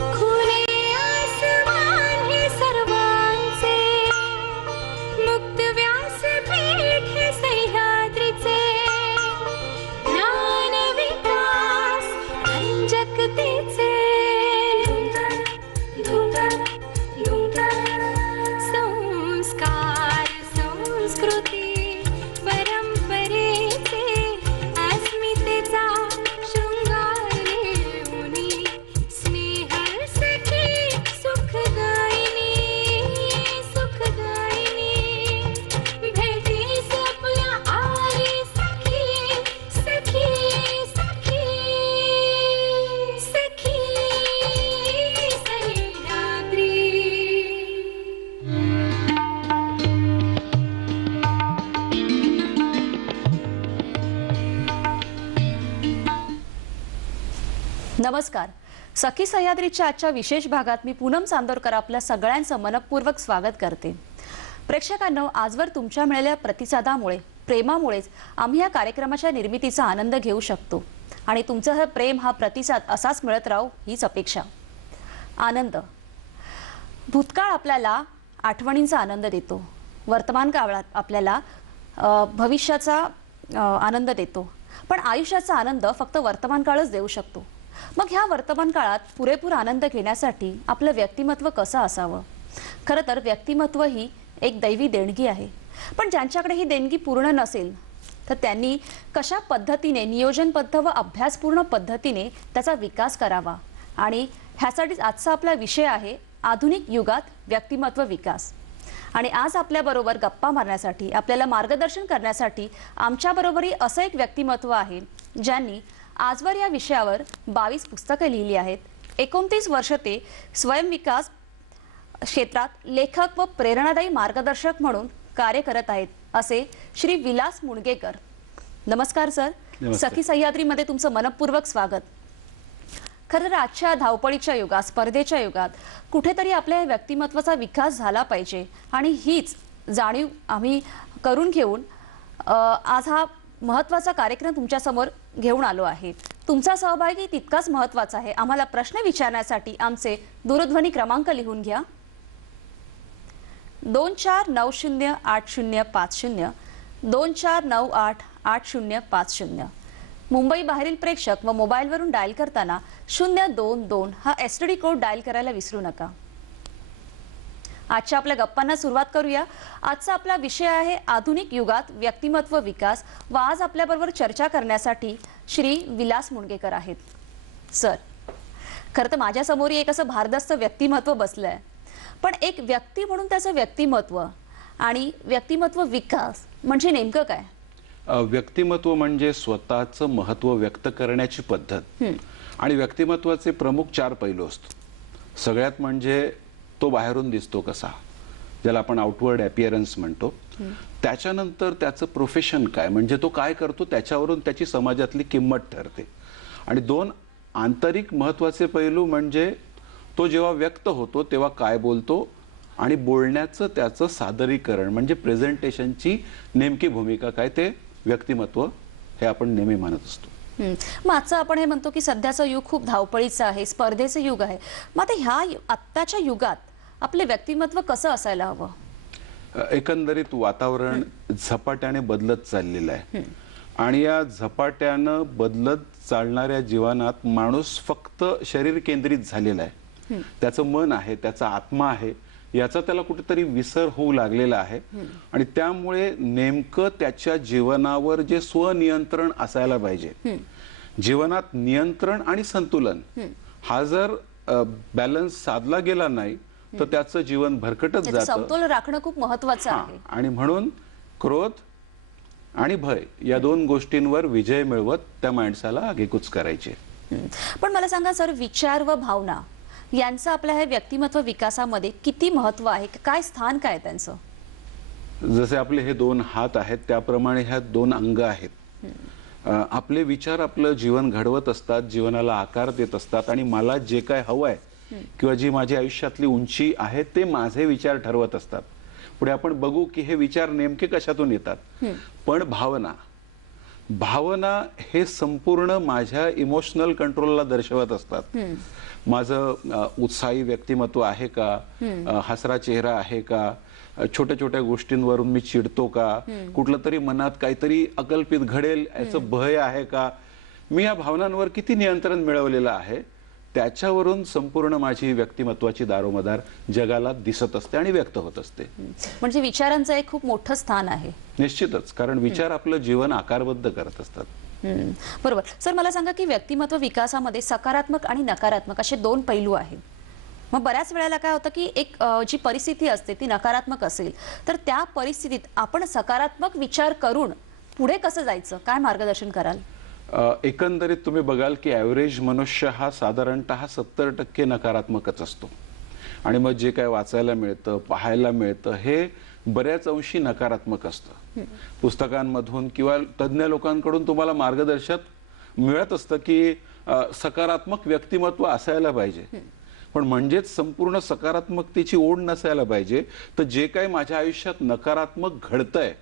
Cool. नमस्कार. सखी सह्याद्रीच्या आजच्या विशेष भागात मी पूनम चांदोरकर आपल्या सगळ्यांचं मनपूर्वक स्वागत करते. प्रेक्षकांना आजवर तुमच्या मिळालेल्या प्रतिसादामुळे प्रेमामुळेच आम्ही या कार्यक्रमाच्या निर्मितीचा आनंद घेऊ शकतो. आणि तुमचं हे प्रेम हा प्रतिसाद असाच मिळत राहू हीच अपेक्षा. आनंद. भूतकाळ आपल्याला आठवणींचा आनंद देतो. वर्तमान काळात आपल्याला भविष्याचा आनंद देतो. पण आयुष्याचा आनंद फक्त वर्तमान काळच देऊ शकतो. मग ह्या वर्तमान काळात पुरेपूर आनंद घेण्यासाठी आपलं व्यक्तिमत्व कसं असावं? खरं तर व्यक्तिमत्व ही एक दैवी देणगी आहे. पण ज्यांच्याकडे ही देणगी पूर्ण नसेल तर त्यांनी कशा पद्धतीने नियोजनबद्ध व अभ्यासपूर्ण पद्धतीने त्याचा विकास करावा? आणि ह्यासाठीच आजचा आपला विषय आहे आधुनिक युगात व्यक्तिमत्व विकास. आणि आज आपल्याबरोबर गप्पा मारण्यासाठी आपल्याला मार्गदर्शन करण्यासाठी आमच्याबरोबरही असं एक व्यक्तिमत्व आहे ज्यांनी आजवर या विषयावर बावीस पुस्तकं लिहिली आहेत. एकोणतीस वर्ष ते स्वयंविकास क्षेत्रात लेखक व प्रेरणादायी मार्गदर्शक म्हणून कार्य करत आहेत असे श्री विलास मुणगेकर. नमस्कार सर. सखी सह्याद्रीमध्ये तुमचं मनपूर्वक स्वागत. खरं आजच्या धावपळीच्या युगात स्पर्धेच्या युगात कुठेतरी आपल्या व्यक्तिमत्वाचा विकास झाला पाहिजे आणि हीच जाणीव आम्ही करून घेऊन आज हा महत्त्वाचा कार्यक्रम तुमच्यासमोर घेऊन आलो आहे. तुमचा सहभागी तितकाच महत्त्वाचा आहे. आम्हाला प्रश्न विचारण्यासाठी आमचे दूरध्वनी क्रमांक लिहून घ्या. दोन चार नऊ शून्य आठ शून्य पाच शून्य दोन चार नऊ आठ आठ शून्य पाच शून्य. मुंबई बाहेरील प्रेक्षक व मोबाईलवरून डायल करताना शून्य दोन दोन हा S T D code dial करायला विसरू नका. आजच्या आपल्या गप्पांना सुरुवात करूया. आजचा आपला विषय आहे आधुनिक युगात व्यक्तिमत्व विकास व आज आपल्याबरोबर चर्चा करण्यासाठी श्री विलास मुणगेकर आहेत. सर खरं तर माझ्यासमोरही एक असं भारदस्त व्यक्तिमत्व बसलंय. पण एक व्यक्ती म्हणून त्याचं व्यक्तिमत्व आणि व्यक्तिमत्व विकास म्हणजे नेमकं काय? व्यक्तिमत्व म्हणजे स्वतःचं महत्त्व व्यक्त करण्याची पद्धत. आणि व्यक्तिमत्वाचे प्रमुख चार पैलू असतो सगळ्यात म्हणजे तो बाहेरून दिसतो कसा? ज्याला आपण आउटवर्ड अपिअरन्स म्हणतो. त्याच्यानंतर त्याचं प्रोफेशन काय? म्हणजे तो काय करतो? त्याच्यावरून त्याची समाजातली किंमत ठरते. आणि दोन आंतरिक महत्त्वाचे पैलू म्हणजे तो जेव्हा व्यक्त होतो तेव्हा काय बोलतो? आणि बोलण्याचं त्याचं सादरीकरण म्हणजे प्रेझेंटेशनची नेमकी भूमिका काय? ते व्यक्तिमत्व हे आपण नेहमी मानत असतो. मग आजचं आपण हे म्हणतो की सध्याचं युग खूप धावपळीचं आहे स्पर्धेचं युग आहे. मग आता ह्या आत्ताच्या युगात आपले व्यक्तिमत्व कसं असायला हवं? एकंदरीत वातावरण झपाट्याने बदलत चाललेलं आहे. आणि या झपाट्यानं बदलत चालणाऱ्या जीवनात माणूस फक्त शरीर केंद्रित झालेला आहे. त्याचं मन आहे त्याचा आत्मा आहे याचा त्याला कुठेतरी विसर होऊ लागलेला आहे. आणि त्यामुळे नेमकं त्याच्या जीवनावर जे स्वनियंत्रण असायला पाहिजे जीवनात नियंत्रण आणि संतुलन हा जर बॅलन्स साधला गेला नाही तर त्याचं जीवन भरकटच जातं. समतोल राखणं खूप महत्वाचं आहे. आणि म्हणून क्रोध आणि भय या दोन गोष्टींवर विजय मिळवत त्या माणसाला आगेकूच करायचे. पण मला सांगा सर विचार व भावना यांचं आपल्या हे व्यक्तिमत्व विकासामध्ये किती महत्त्व आहे? काय स्थान काय आहे त्यांचं? जसे आपले हे दोन हात आहेत त्याप्रमाणे ह्या दोन अंग आहेत. आपले विचार आपलं जीवन घडवत असतात जीवनाला आकार देत असतात आणि मला जे काय हवंय किंवा जी माझी आयुष्यातली उंची आहे ते माझे विचार ठरवत असतात. पुढे आपण बघू की हे विचार नेमके कशातून येतात. पण भावना भावना हे संपूर्ण माझ्या इमोशनल कंट्रोलला दर्शवत असतात. माझं उत्साही व्यक्तिमत्व आहे का? हसरा चेहरा आहे का? छोट्या छोट्या गोष्टींवरून मी चिडतो का? कुठलं तरी मनात काहीतरी अकल्पित घडेल याचं भय आहे का? मी या भावनांवर किती नियंत्रण मिळवलेलं आहे? त्याच्यावरून संपूर्ण माझी व्यक्तिमत्वाची दारोमदार जगाला दिसत असते आणि व्यक्त होत असते. म्हणजे विचारांचं एक खूप मोठं स्थान आहे. निश्चितच कारण विचार आपलं जीवन आकारबद्ध करत असतात. बरोबर. सर मला सांगा की व्यक्तिमत्व विकासामध्ये सकारात्मक आणि नकारात्मक असे दोन पैलू आहेत. मग बऱ्याच वेळेला काय होतं की एक जी परिस्थिती असते ती नकारात्मक असेल. तर त्या परिस्थितीत आपण सकारात्मक विचार करून पुढे कसं जायचं? काय मार्गदर्शन कराल? एकंदरीत तुम्ही बघाल की ॲव्हरेज मनुष्य हा साधारणतः सत्तर टक्के नकारात्मकच असतो. आणि मग जे काय वाचायला मिळतं पाहायला मिळतं हे बऱ्याच अंशी नकारात्मक असतं. पुस्तकांमधून किंवा तज्ज्ञ लोकांकडून तुम्हाला मार्गदर्शक मिळत असतं की सकारात्मक व्यक्तिमत्व असायला पाहिजे. पण म्हणजेच संपूर्ण सकारात्मकतेची ओढ नसायला पाहिजे. तर जे काही माझ्या आयुष्यात नकारात्मक घडतंय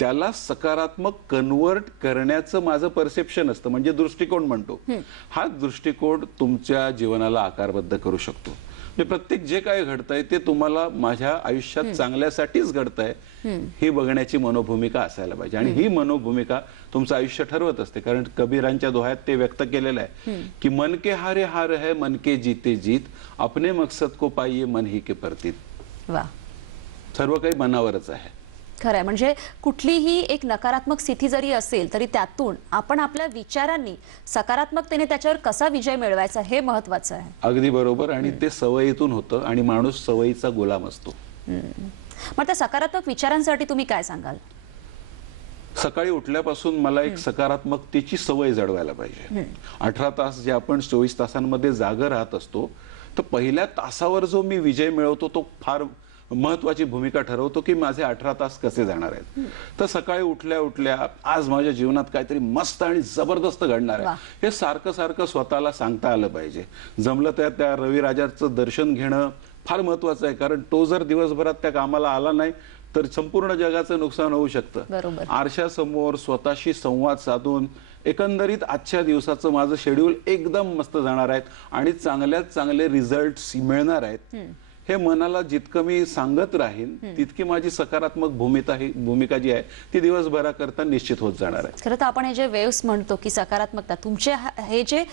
त्याला सकारात्मक कन्वर्ट करण्याचं माझं परसेप्शन असतं. म्हणजे दृष्टिकोन म्हणतो. हा. दृष्टिकोन तुमच्या जीवनाला आकारबद्ध करू शकतो. म्हणजे प्रत्येक जे काही घडतंय ते तुम्हाला माझ्या आयुष्यात चांगल्यासाठीच घडतंय. ही. बघण्याची मनोभूमिका असायला पाहिजे. आणि ही. मनोभूमिका तुमचं आयुष्य ठरवत असते. कारण कबीरांच्या दोह्यात ते व्यक्त केलेलं आहे की मन के हारे हार है मन के जीते जीत. अपने मकसद को पाइये मन ही के परतीत. सर्व काही मनावरच आहे. खरंय. म्हणजे कुठलीही एक नकारात्मक स्थिती जरी असेल तरी त्यातून आपण आपल्या विचारांनी सकारात्मकतेने त्याच्यावर कसा विजय मिळवायचा हे महत्वाचं आहे. अगदी बरोबर. आणि ते सवयीतून होतं आणि माणूस सवयीचा गुलाम असतो. मग त्या सकारात्मक विचारांसाठी तुम्ही काय सांगाल? सकाळी उठल्यापासून मला एक सकारात्मकतेची सवय जडवायला पाहिजे. अठरा तास जे आपण चोवीस तासांमध्ये जागा राहत असतो तर पहिल्या तासावर जो मी विजय मिळवतो तो फार महत्वाची भूमिका ठरवतो की माझे अठरा तास कसे जाणार आहेत. तर सकाळी उठल्या उठल्या आज माझ्या जीवनात काहीतरी मस्त आणि जबरदस्त घडणार. आहे. हे सारखं सारखं स्वतःला सांगता आलं पाहिजे. जमलं तर त्या रविराजाचं दर्शन घेणं फार महत्वाचं आहे. कारण तो जर दिवसभरात त्या कामाला आला नाही तर संपूर्ण जगाचं नुकसान होऊ शकतं. आरशासमोर स्वतःशी संवाद साधून एकंदरीत आजच्या दिवसाचं माझं शेड्यूल एकदम मस्त जाणार आहेत आणि चांगल्यात चांगले रिझल्ट मिळणार आहेत. हे मनाला जितकं मी सांगत राहीन तितकी माझी सकारात्मक भूमिका ही भूमिका जी आहे ती दिवसभराकरता निश्चित होत जाणार आहे. खरं तर आपण हे जे वेव्स म्हणतो की सकारात्मकता तुमचे हा- जे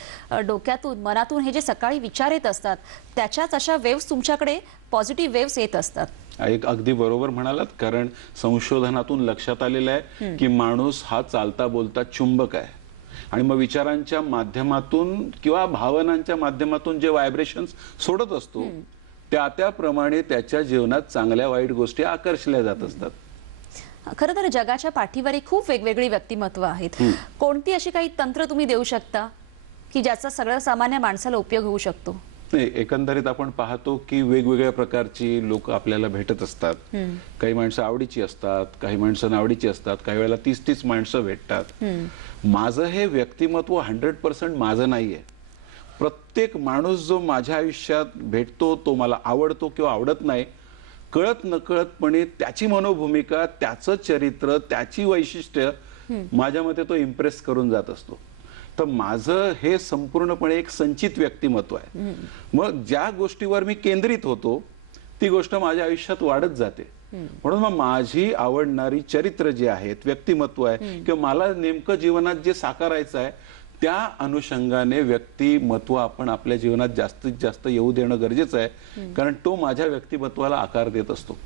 डोक्यातून मनातून हे जे सकाळी विचार येत असतात त्याच्याच अशा वेव्स तुमच्याकडे पॉझिटिव्ह वेव्स येत असतात. एक अगदी बरोबर म्हणालात कारण संशोधनातून लक्षात आलेलं आहे की माणूस हा चालता बोलता चुंबक आहे. आणि मग विचारांच्या माध्यमातून किंवा भावनांच्या माध्यमातून जे व्हायब्रेशन्स सोडत असतो त्या त्याप्रमाणे त्याच्या जीवनात चांगल्या वाईट गोष्टी आकर्षल्या जात असतात. खरं तर जगाच्या पाठीवरही खूप वेगवेगळी व्यक्तिमत्व आहेत. कोणती अशी काही तंत्र तुम्ही देऊ शकता की ज्याचा सगळं सामान्य माणसाला उपयोग होऊ शकतो? नाही एकंदरीत आपण पाहतो की वेगवेगळ्या प्रकारची लोक आपल्याला भेटत असतात. काही माणसं आवडीची असतात काही माणसं नावडीची असतात काही वेळेला तीस तीस माणसं भेटतात. माझं हे व्यक्तिमत्व हंड्रेड पर्सेंट माझं नाहीये. प्रत्येक माणूस जो माझ्या आयुष्यात भेटतो तो मला आवडतो किंवा आवडत नाही कळत नकळतपणे त्याची मनोभूमिका त्याचं चरित्र त्याची वैशिष्ट्य माझ्या मते तो इम्प्रेस करून जात असतो. तर माझं हे संपूर्णपणे एक संचित व्यक्तिमत्व आहे. मग ज्या गोष्टीवर मी केंद्रित होतो ती गोष्ट माझ्या आयुष्यात वाढत जाते. म्हणून मग माझी आवडणारी चरित्र जी आहेत व्यक्तिमत्व आहे किंवा मला नेमकं जीवनात जे साकारायचं आहे त्या अनुषंगाने व्यक्तिमत्व आपण आपल्या जीवनात जास्तीत जास्त येऊ देणं गरजेचं आहे. कारण तो माझ्या व्यक्तिमत्वाला आकार देत असतो.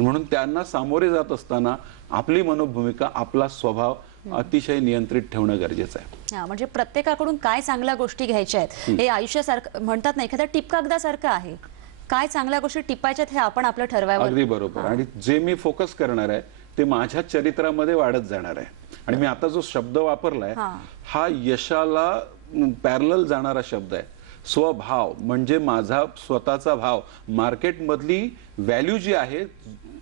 म्हणून त्यांना सामोरे जात असताना आपली मनोभूमिका आपला स्वभाव अतिशय नियंत्रित ठेवणं गरजेचं आहे. म्हणजे प्रत्येकाकडून काय चांगल्या गोष्टी घ्यायच्या आहेत हे आयुष्यासारखं म्हणतात ना एखाद्या टिपकागदासारखं आहे. काय चांगल्या गोष्टी टिपायच्यात हे आपण आपलं ठरवावं अगदी बरोबर. आणि जे मी फोकस करणार आहे ते माझ्या चरित्रामध्ये वाढत जाणार आहे. आणि मी आता जो शब्द वापरलाय हा. यशाला पॅरल जाणारा शब्द आहे. स्वभाव म्हणजे माझा स्वतःचा भाव. मार्केट मधली व्हॅल्यू जी आहे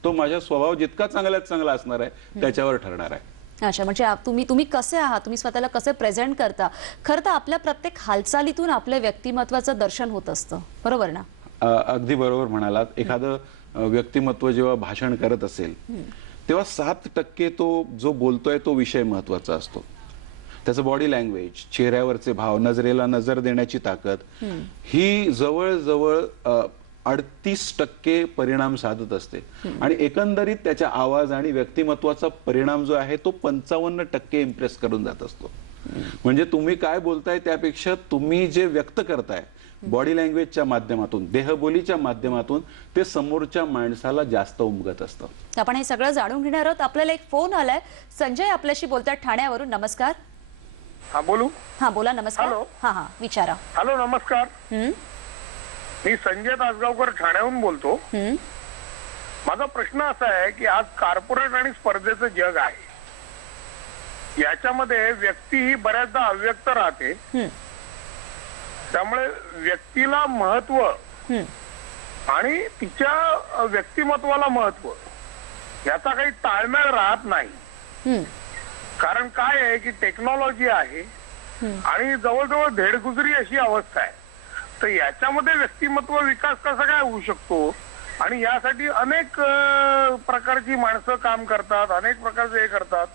तो माझ्या स्वभाव जितका चांगल्यात चांगला असणार आहे त्याच्यावर ठरणार आहे. अच्छा म्हणजे तुम्ही तुम्ही कसे आहात? तुम्ही स्वतःला कसे प्रेझेंट करता? खरं तर आपल्या प्रत्येक हालचालीतून आपल्या व्यक्तिमत्वाचं दर्शन होत असतं. बरोबर ना? अगदी बरोबर म्हणालात. एखादं व्यक्तिमत्व जेव्हा भाषण करत असेल तेव्हा सात टक्के तो जो बोलतोय तो विषय महत्त्वाचा असतो. त्याचं बॉडी लँग्वेज चेहऱ्यावरचे भाव नजरेला नजर देण्याची ताकद ही जवळजवळ अडतीस टक्के परिणाम साधत असते. आणि एकंदरीत त्याच्या आवाज आणि व्यक्तिमत्वाचा परिणाम जो आहे तो पंचावन्न टक्के इम्प्रेस करून जात असतो. म्हणजे तुम्ही काय बोलताय त्यापेक्षा तुम्ही जे व्यक्त करताय बॉडी लँग्वेजच्या माध्यमातून देहबोलीच्या माध्यमातून ते समोरच्या माणसाला जास्त उमगत असतं. आपण हे सगळं जाणून घेणार आहोत. आपल्याला एक फोन आलाय. संजय आपल्याशी बोलतात ठाण्यावरून. नमस्कार. हा बोलू? हा बोला नमस्कार. हॅलो. हा हा विचारा. हॅलो नमस्कार. हम्म, मी संजय तासगावकर ठाण्याहून बोलतो. माझा प्रश्न असा आहे की आज कॉर्पोरेट आणि स्पर्धेचं जग आहे. याच्यामध्ये व्यक्ती ही बऱ्याचदा अव्यक्त राहते. त्यामुळे व्यक्तीला महत्त्व. आणि तिच्या व्यक्तिमत्वाला महत्त्व याचा काही ताळमेळ राहत नाही. कारण काय आहे की टेक्नॉलॉजी आहे आणि जवळजवळ धेडगुजरी अशी अवस्था आहे. तर याच्यामध्ये व्यक्तिमत्व विकास कसा काय होऊ शकतो? आणि यासाठी अनेक प्रकारची माणसं काम करतात अनेक प्रकारचे हे करतात.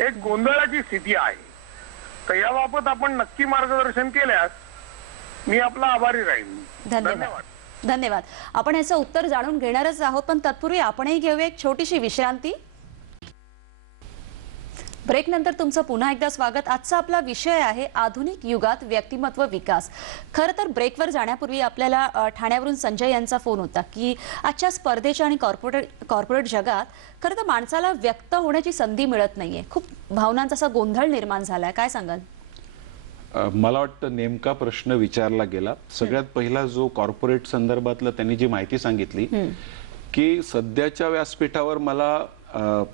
एक गोंधळाची स्थिती आहे. तर याबाबत आपण नक्की मार्गदर्शन केल्यास मी आपला आभारी राहीन धन्यवाद. धन्यवाद. आपण याचं उत्तर जाणून घेणारच आहोत पण तत्पूर्वी आपणही घेऊया एक छोटीशी विश्रांती. ब्रेक नंतर तुमचं पुन्हा एकदा स्वागत. आजचा आपला विषय आहे आधुनिक युगात व्यक्तिमत्व विकास. खरं तर ब्रेकवर जाण्यापूर्वी आपल्याला ठाण्यावरून संजय यांचा फोन होता की आजच्या स्पर्धेच्या आणि कॉर्पोरेट कॉर्पोरेट जगात खरं तर माणसाला व्यक्त होण्याची संधी मिळत नाहीये. खूप भावनांचा असा गोंधळ निर्माण झालाय. काय सांगाल? मला वाटतं नेमका प्रश्न विचारला गेला. सगळ्यात पहिला जो कॉर्पोरेट संदर्भातलं त्यांनी जी माहिती सांगितली की सध्याच्या व्यासपीठावर मला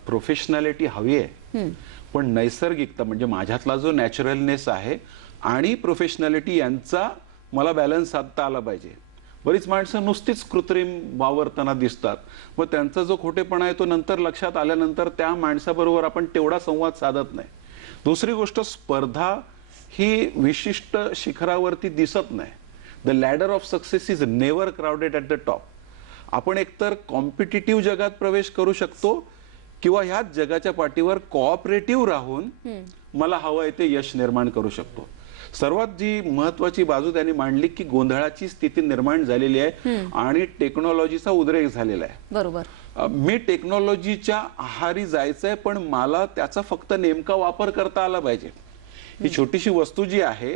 प्रोफेशनॅलिटी हवी आहे. पण नैसर्गिकता म्हणजे माझ्यातला जो नॅचरलनेस आहे आणि प्रोफेशनॅलिटी यांचा मला बॅलन्स साधता आला पाहिजे. बरीच माणसं नुसतीच कृत्रिम वावरताना दिसतात. मग त्यांचा जो खोटेपणा आहे तो नंतर लक्षात आल्यानंतर त्या माणसाबरोबर आपण तेवढा संवाद साधत नाही. दुसरी गोष्ट स्पर्धा ही विशिष्ट शिखरावरती दिसत नाही. The ladder of success is never crowded at the top आपण एकतर कॉम्पिटिटिव्ह जगात प्रवेश करू शकतो किंवा ह्याच जगाच्या पाठीवर कोऑपरेटिव्ह राहून मला हवं आहे ते यश निर्माण करू शकतो. सर्वात जी महत्वाची बाजू त्यांनी मांडली की गोंधळाची स्थिती निर्माण झालेली आहे आणि टेक्नॉलॉजीचा उद्रेक झालेला आहे. बरोबर. मी टेक्नॉलॉजीच्या आहारी जायचंय पण मला त्याचा फक्त नेमका वापर करता आला पाहिजे. ही छोटीशी वस्तू जी आहे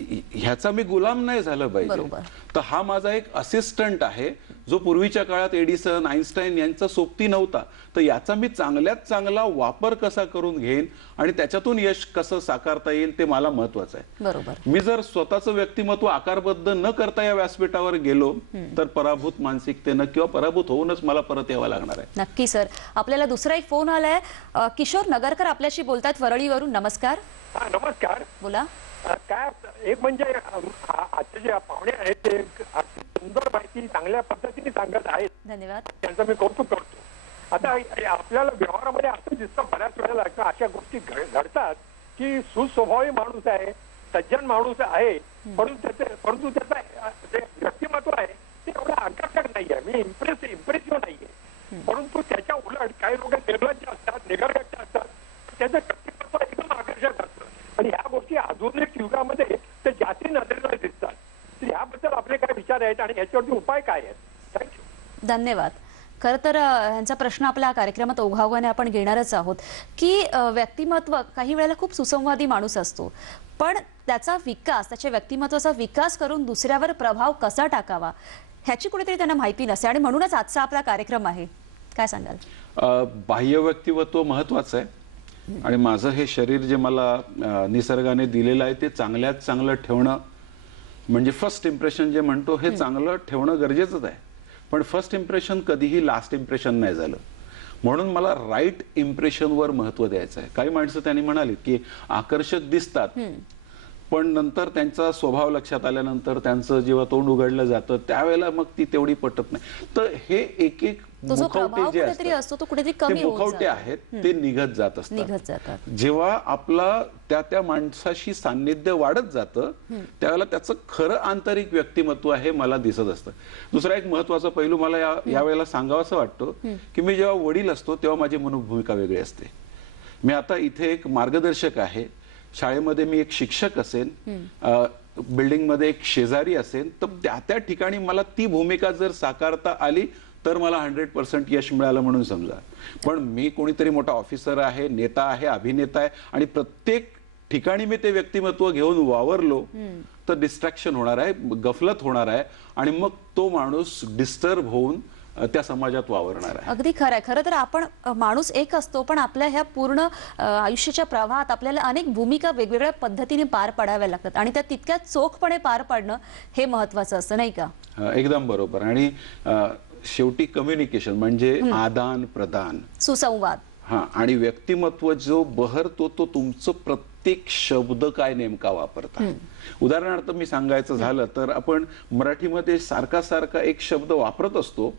ह्याचा मी गुलाम नाही झालं पाहिजे. तर हा माझा एक असिस्टंट आहे जो पूर्वीच्या काळात एडिसन आईन्स्टाईन यांचा सोबती नव्हता. तर याचा मी चांगल्यात चांगला वापर कसा करून घेईन आणि त्याच्यातून यश कसं साकारता येईल ते मला महत्वाचं आहे. बरोबर. मी जर स्वतःचं व्यक्तिमत्व आकारबद्ध न करता या व्यासपीठावर गेलो तर पराभूत मानसिकतेनं किंवा पराभूत होऊनच मला परत यावं लागणार आहे. नक्की सर. आपल्याला दुसरा एक फोन आलाय. किशोर नगरकर आपल्याशी बोलतात वरळीवरून. नमस्कार. हा नमस्कार. बोला. काय एक म्हणजे आजचे जे पाहुणे आहेत ते सुंदर माहिती चांगल्या पद्धतीने सांगत आहेत. धन्यवाद. त्यांचं मी कौतुक करतो. आता आपल्याला व्यवहारामध्ये असं दिसतं बऱ्याच वेळेला का अशा गोष्टी घड- घडतात की सुस्वभावी माणूस आहे सज्जन माणूस आहे परंतु त्याचे परंतु त्याचा अ, जे व्यक्तिमत्व आहे ते एवढं आकर्षक नाही आहे मी इम्प्रेस इम्प्रेसिव्ह नाही आहे परंतु त्याच्या उलट काही लोक निर्लज्ज असतात निगरगट्ट असतात त्याचं व्यक्तिमत्व एकदम आकर्षक असतं आणि ह्या गोष्टी आधुनिक युगामध्ये ते जास्ती नजरेला दिसतात तर याबद्दल आपले काय विचार आहेत आणि याच्यावरती उपाय काय आहेत थँक्यू धन्यवाद. खरं तर ह्यांचा प्रश्न आपल्या कार्यक्रमात ओघावयाने आपण घेणारच आहोत की व्यक्तिमत्व काही वेळेला खूप सुसंवादी माणूस असतो पण त्याचा विकास त्याच्या व्यक्तिमत्वाचा विकास करून दुसऱ्यावर प्रभाव कसा टाकावा ह्याची कुठेतरी त्यांना माहिती नसते आणि म्हणूनच आजचा आपला कार्यक्रम आहे. काय सांगाल? बाह्य व्यक्तिमत्व महत्वाचं आहे आणि माझं हे शरीर जे मला निसर्गाने दिलेलं आहे ते चांगल्यात चांगलं ठेवणं म्हणजे फर्स्ट इम्प्रेशन जे म्हणतो हे. चांगलं ठेवणं गरजेचंच आहे. पण फर्स्ट इम्प्रेशन कधीही लास्ट इम्प्रेशन नाही झालं. म्हणून मला राईट इम्प्रेशनवर महत्त्व द्यायचं आहे काही माणसं त्यांनी म्हणाली की आकर्षक दिसतात. पण नंतर त्यांचा स्वभाव लक्षात आल्यानंतर त्यांचं जेव्हा तोंड उघडलं जातं त्यावेळेला मग ती तेवढी पटत नाही. तर हे एक एक मुखवटे असतो तो मुखवटे. आहेत ते निघत जात असतात. जेव्हा आपला त्या त्या माणसाशी सान्निध्य वाढत जातं त्यावेळेला त्याचं खरं आंतरिक व्यक्तिमत्व आहे मला दिसत असतं. दुसरा एक महत्त्वाचा पैलू मला यावेळेला सांगावा असं वाटतो की मी जेव्हा वडील असतो तेव्हा माझी मनोभूमिका वेगळी असते. मी आता इथे एक मार्गदर्शक आहे. शाळेमध्ये मी एक शिक्षक असेन बिल्डिंगमध्ये एक शेजारी असेन तर त्या त्या ठिकाणी मला ती भूमिका जर साकारता आली तर मला हंड्रेड पर्सेंट यश मिळालं म्हणून समजा. पण मी कोणीतरी मोठा ऑफिसर आहे नेता आहे अभिनेता आहे आणि प्रत्येक ठिकाणी मी ते व्यक्तिमत्व घेऊन वावरलो तर डिस्ट्रॅक्शन होणार आहे गफलत होणार आहे आणि मग तो माणूस डिस्टर्ब होऊन त्या समाजात वावरणार आहे. अगदी खरं आहे. खरं तर आपण माणूस एक असतो पण आपल्या ह्या पूर्ण आयुष्याच्या प्रवाहात आपल्याला अनेक भूमिका वेगवेगळ्या पद्धतीने पार पाडाव्या लागतात. आणि त्या तितक्या चोखपणे पार पाडणं हे महत्वाचं असतं नाही का? एकदम बरोबर. आणि शेवटी कम्युनिकेशन म्हणजे आदान प्रदान. सुसंवाद. हा. आणि व्यक्तिमत्व जो बहरतो तो तुमचं प्रत्येक शब्द काय नेमका वापरता. उदाहरणार्थ मी सांगायचं झालं तर आपण मराठीमध्ये सारखा सारखा एक शब्द वापरत असतो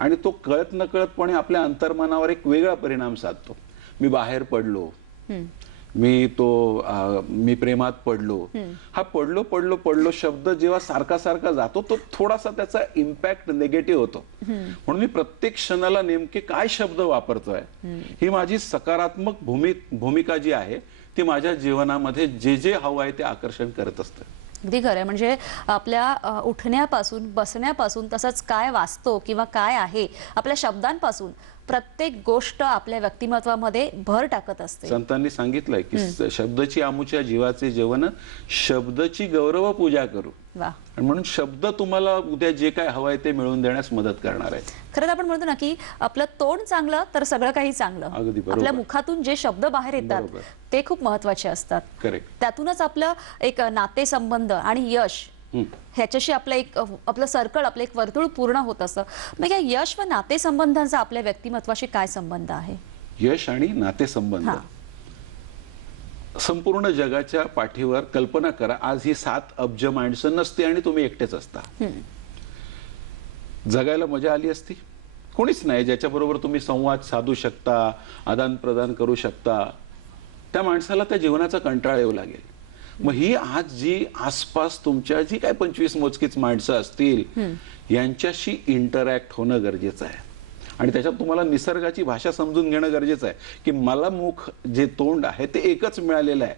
आणि तो कळत न कळतपणे आपल्या अंतर्मनावर एक वेगळा परिणाम साधतो. मी बाहेर पडलो. मी तो अ, मी प्रेमात पडलो. हा पडलो पडलो पडलो शब्द जेव्हा सारखा सारखा जातो तो थोडासा त्याचा इम्पॅक्ट निगेटिव्ह होतो. म्हणून मी प्रत्येक क्षणाला नेमके काय शब्द वापरतोय ही माझी सकारात्मक भूमी भूमिका जी आहे ती माझ्या जीवनामध्ये जे जे हवं आहे ते आकर्षण करत असतं. अगदी खरं आहे. म्हणजे आपल्या उठण्यापासून बसण्यापासून तसंच काय वाचतो किंवा काय आहे आपल्या शब्दांपासून प्रत्येक गोष्ट आपल्या व्यक्तिमत्वामध्ये भर टाकत असते. संतांनी सांगितलंय की शब्दची आमुच्या जीवाचे जेवण शब्दची गौरव पूजा करू. आणि म्हणून शब्द तुम्हाला उद्या जे काय हवंय ते मिळवून देण्यास मदत करणार आहे. खरं तर आपण म्हणतो ना की आपलं तोंड चांगलं तर सगळं काही चांगलं. आपल्या मुखातून जे शब्द बाहेर येतात. ते खूप महत्त्वाचे असतात. करेक्ट त्यातूनच आपलं एक नातेसंबंध आणि यश ह्याच्याशी आपलं एक आपलं सर्कल आपलं एक वर्तुळ पूर्ण होत असतं मग या यश व नातेसंबंधांचा आपल्या व्यक्तिमत्वाशी काय संबंध आहे? यश आणि नातेसंबंध. संपूर्ण जगाच्या पाठीवर कल्पना करा आज ही सात अब्ज माणसं नसते आणि तुम्ही एकटेच असता. जगायला मजा आली असती? कोणीच नाही ज्याच्याबरोबर तुम्ही संवाद साधू शकता आदान प्रदान करू शकता. त्या माणसाला त्या जीवनाचा कंटाळा येऊ लागेल. मग ही आज जी आसपास तुमच्या जी काय पंचवीस मोजकीच माणसं असतील यांच्याशी इंटरॅक्ट होणं गरजेचं आहे. आणि त्याच्यात तुम्हाला निसर्गाची भाषा समजून घेणं गरजेचं आहे की मला मुख जे तोंड आहे ते एकच मिळालेलं आहे.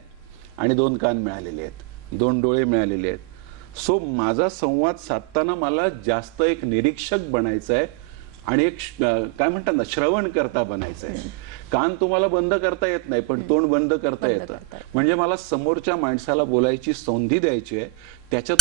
आणि दोन कान मिळालेले आहेत दोन डोळे मिळालेले आहेत. सो माझा संवाद साधताना मला जास्त एक निरीक्षक बनायचं आहे आणि एक काय म्हणतात ना श्रवण करता बनायचं आहे कान तुम्हाला बंद करता येत नाही पण तोंड बंद करता येतं. म्हणजे मला समोरच्या माणसाला बोलायची संधी द्यायची आहे त्याच्यात